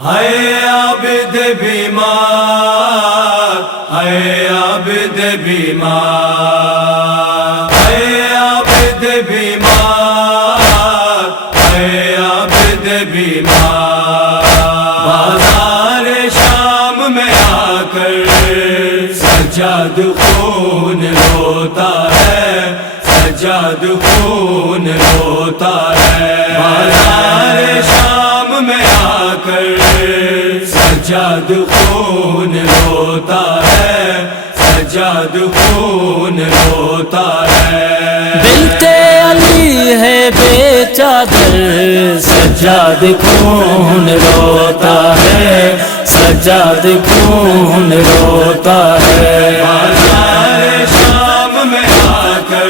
ہائے عابد بیمار، ہائے عابد بیمار، ہائے عابد بیمار، ہائے عابد بیمار، بازار شام میں آ کر سجاد خون روتا ہے، سجاد خون روتا ہے، بازار شام میں آ کر سجاد خون روتا ہے، سجاد خون روتا ہے، بنتے علی ہے بے چادر، سجاد خون روتا ہے، سجاد خون روتا ہے، بازار شام میں آ کر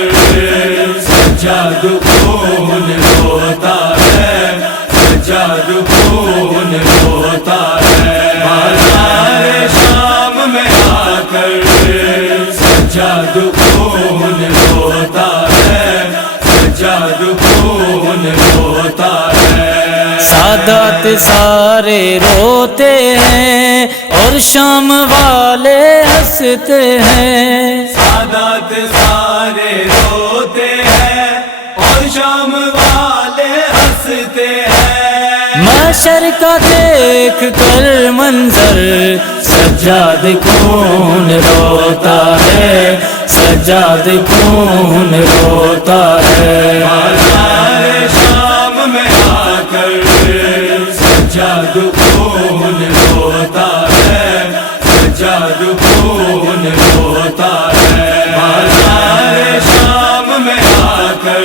سجاد خون روتا ہے، سجاد خون روتا ہے، بازار شام میں آ کر سجاد خون روتا ہے، سجاد خون روتا ہے، سادات سارے روتے ہیں اور شام والے ہنستے ہیں، سادات سارے روتے ہیں اور شام والے ہنستے ہیں، محشر کا دیکھ کر منظر سجاد خون روتا ہے، سجاد خون روتا ہے، بازار شام میں آ کر سجاد خون روتا ہے، سجاد خون روتا ہے، بازار شام میں آ کر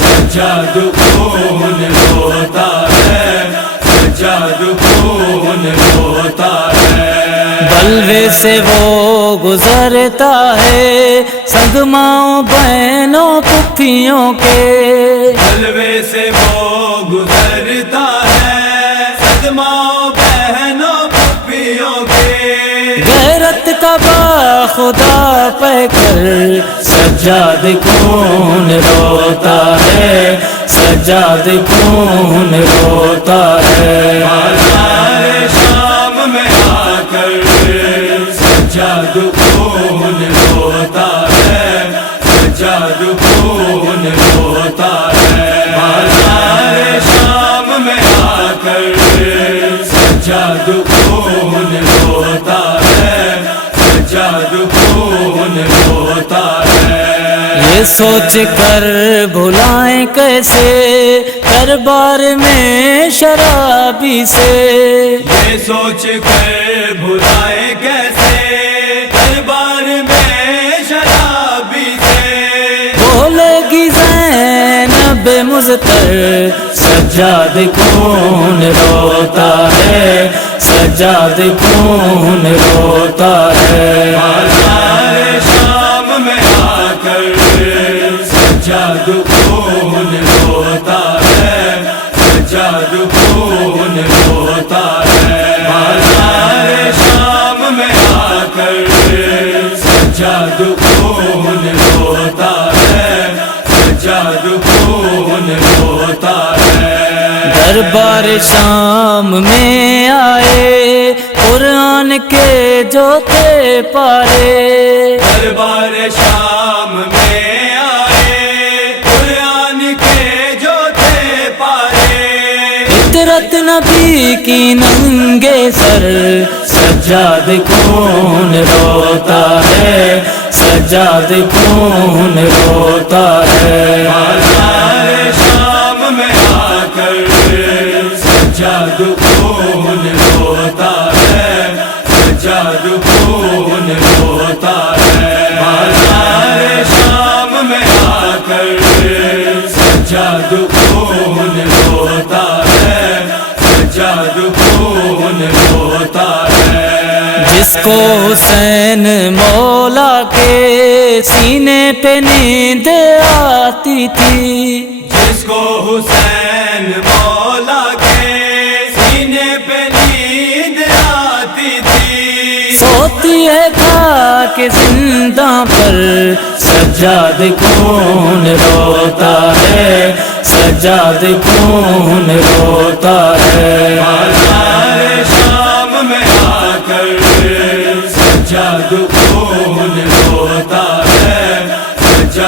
سجاد خون روتا ہے، سجاد خون روتا ہے، بلوے سے وہ گزرتا ہے سنگماؤں بہنوں پھپھیوں کے، جلوے سے وہ گزرتا ہے صدماؤں بہنوں پھپھیوں کے، غیرت کا باخدا پہ کر سجاد خون روتا ہے، سجاد خون روتا ہے، بازار شام میں آ کر سجاد خون روتا ہے، سجاد خون روتا ہے، بازار شام میں آ کر سجاد خون روتا ہے، سجاد خون روتا ہے، یہ سوچ کر بھلائیں کیسے دربار میں شرابی سے، یہ سوچ کر بھلائے کیسے دربار میں شرابی سے، بولے گی زینب مضطر سجاد خون روتا ہے، سجاد خون روتا ہے، بازار شام میں آ کر سجاد خون روتا ہے، سجاد خون روتا ہے، بازار شام میں آ کر سجاد خون روتا ہے، سجاد خون روتا ہے، دربار شام میں آئے قرآن کے جو تھے پارے، دربار شام میں آئے قرآن کے جو تھے پارے، فطرت نبی کی ننگے سر سجاد خون روتا ہے، سجاد خون روتا ہے، بازار شام میں آ کر سجاد خون روتا ہے، سجاد خون روتا ہے، بازار شام میں آ کر سجاد خون روتا ہے، سجاد خون روتا ہے، جس کو حسین مولا کے سینے پہ نیند آتی تھی، جس کو حسین مولا کے سینے پہ نیند آتی تھی، سوتی ہے تھا کہ زندہ پر سجاد خون روتا ہے، سجاد خون روتا ہے۔